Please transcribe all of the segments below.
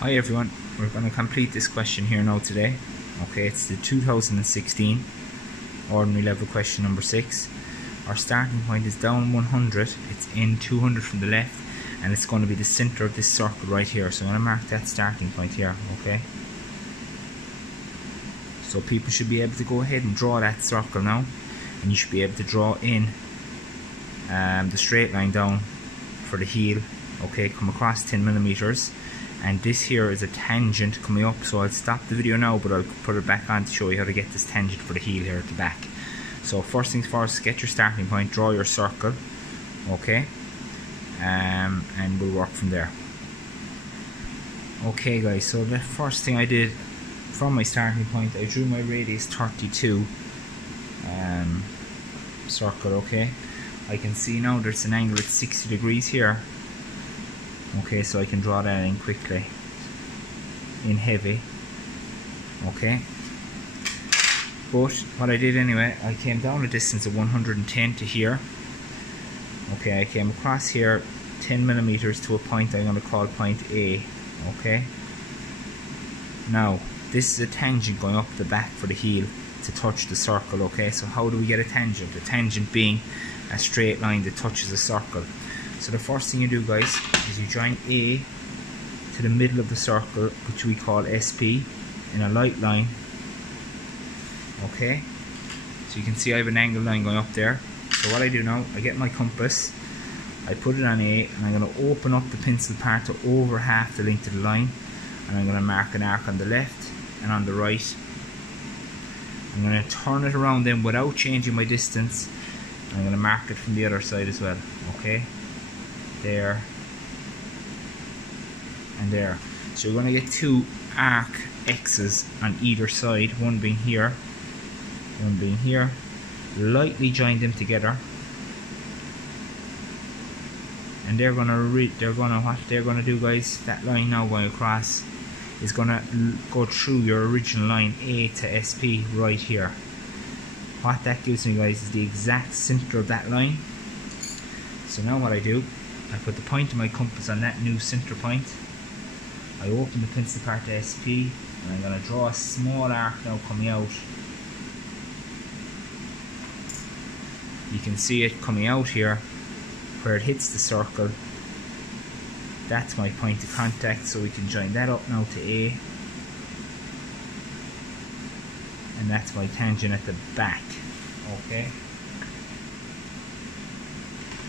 Hi everyone, we're going to complete this question here now today. Okay, it's the 2016 ordinary level question number 6. Our starting point is down 100, it's in 200 from the left, and it's going to be the centre of this circle right here. So I'm going to mark that starting point here, okay? So people should be able to go ahead and draw that circle now, and you should be able to draw in the straight line down for the heel, okay, come across 10 millimeters. And this here is a tangent coming up, so I'll stop the video now, but I'll put it back on to show you how to get this tangent for the heel here at the back. So first things first, get your starting point, draw your circle, okay, and we'll work from there. Okay guys, so the first thing I did from my starting point, I drew my radius 32 circle, okay. I can see now there's an angle at 60 degrees here. Okay, so I can draw that in quickly, in heavy, okay. But what I did anyway, I came down a distance of 110 to here. Okay, I came across here 10 millimeters to a point I'm going to call point A, okay. Now, this is a tangent going up the back for the heel to touch the circle, okay. So how do we get a tangent? A tangent being a straight line that touches a circle. So the first thing you do, guys, is you join A to the middle of the circle, which we call SP, in a light line. Okay, so you can see I have an angle line going up there. So what I do now, I get my compass, I put it on A, and I'm going to open up the pencil part to over half the length of the line, and I'm going to mark an arc on the left and on the right. I'm going to turn it around then without changing my distance. I'm going to mark it from the other side as well, okay? There and there. So we're going to get two arc X's on either side, one being here, one being here. Lightly join them together, and what they're gonna do, guys, that line now going across is gonna go through your original line A to SP right here. What that gives me, guys, is the exact center of that line. So now what I do, I put the point of my compass on that new center point. I open the pencil part to SP, and I'm going to draw a small arc now coming out. You can see it coming out here where it hits the circle. That's my point of contact, so we can join that up now to A. And that's my tangent at the back. Okay.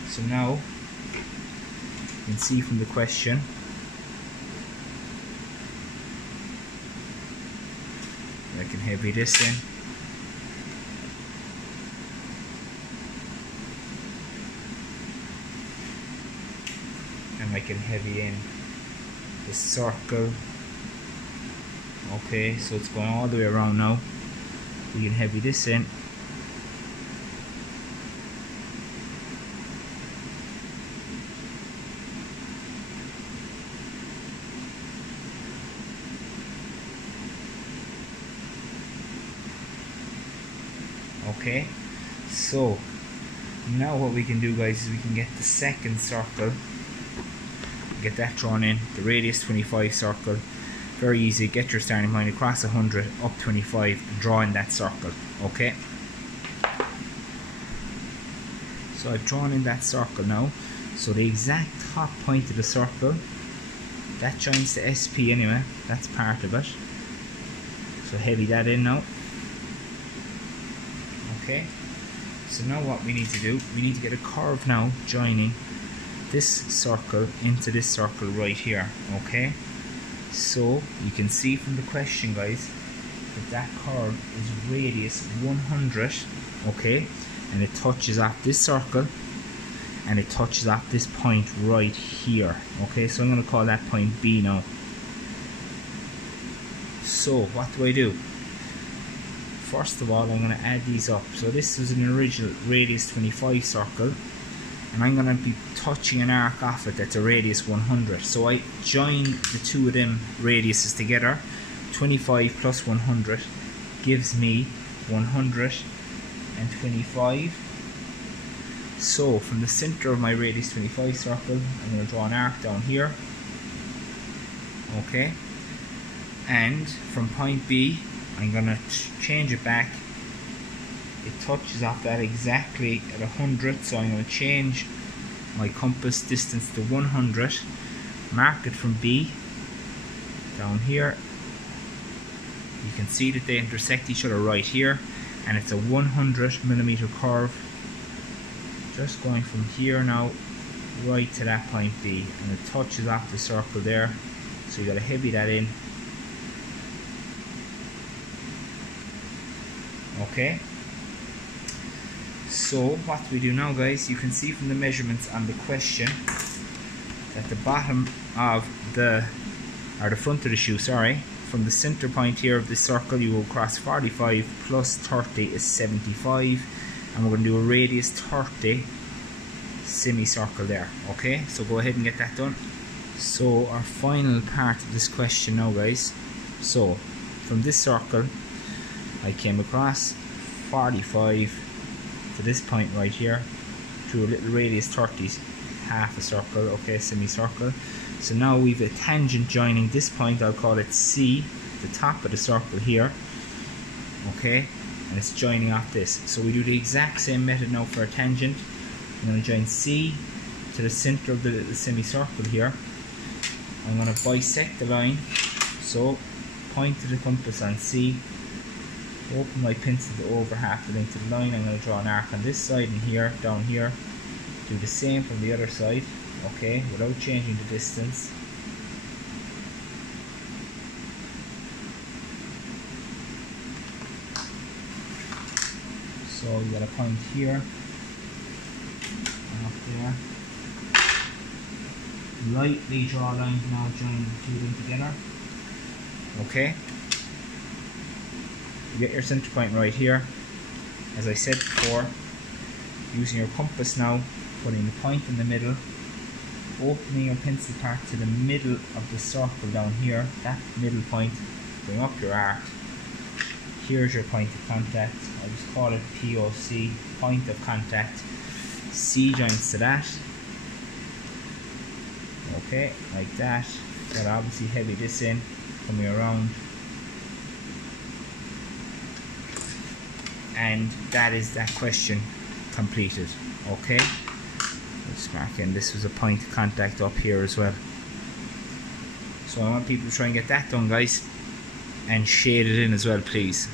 So now you can see from the question, I can heavy this in, and I can heavy in the circle. Okay, so it's going all the way around now. We can heavy this in, okay. So now what we can do, guys, is we can get the second circle, get that drawn in, the radius 25 circle. Very easy, get your starting point across 100, up 25, and draw in that circle, okay. So I've drawn in that circle now. So the exact top point of the circle, that joins the SP anyway, that's part of it. So heavy that in now. Okay, so now what we need to do, we need to get a curve now joining this circle into this circle right here, okay. So you can see from the question, guys, that curve is radius 100, okay, and it touches off this circle and it touches off this point right here, okay. So I'm going to call that point B now. So what do? First of all, I'm going to add these up. So this is an original radius 25 circle, and I'm going to be touching an arc off it that's a radius 100. So I join the two of them radiuses together. 25 plus 100 gives me 125. So from the center of my radius 25 circle, I'm going to draw an arc down here. okay, and from point B I'm gonna change it back. It touches off that exactly at 100, so I'm going to change my compass distance to 100, mark it from B down here. You can see that they intersect each other right here, and it's a 100mm curve, just going from here now right to that point B, and it touches off the circle there, so you got to heavy that in. Okay, so what we do now, guys, you can see from the measurements on the question that the bottom of the front of the shoe, sorry, from the center point here of this circle you will cross 45 plus 30 is 75, and we're going to do a radius 30 semicircle there. Okay, so go ahead and get that done. So our final part of this question now, guys, so from this circle I came across 45 to this point right here, to a little radius 30, half a circle, okay, semicircle. So now we've a tangent joining this point, I'll call it C, the top of the circle here, okay, and it's joining off this. So we do the exact same method now for a tangent. I'm going to join C to the center of the semicircle here. I'm going to bisect the line, so point to the compass on C, open my pencil to over half the length of the line. I'm going to draw an arc on this side and here, down here. Do the same from the other side, okay, without changing the distance. So you got a point here, and up there. Lightly draw lines now, join the two of them together. Okay. You get your center point right here. As I said before, using your compass now, putting the point in the middle, opening your pencil part to the middle of the circle down here, that middle point, bring up your arc. Here's your point of contact. I'll just call it POC, point of contact. C joins to that. Okay, like that. Got to obviously heavy this in, coming around. And that is that question completed. Okay, let's mark in, this was a point of contact up here as well. So I want people to try and get that done, guys, and shade it in as well, please.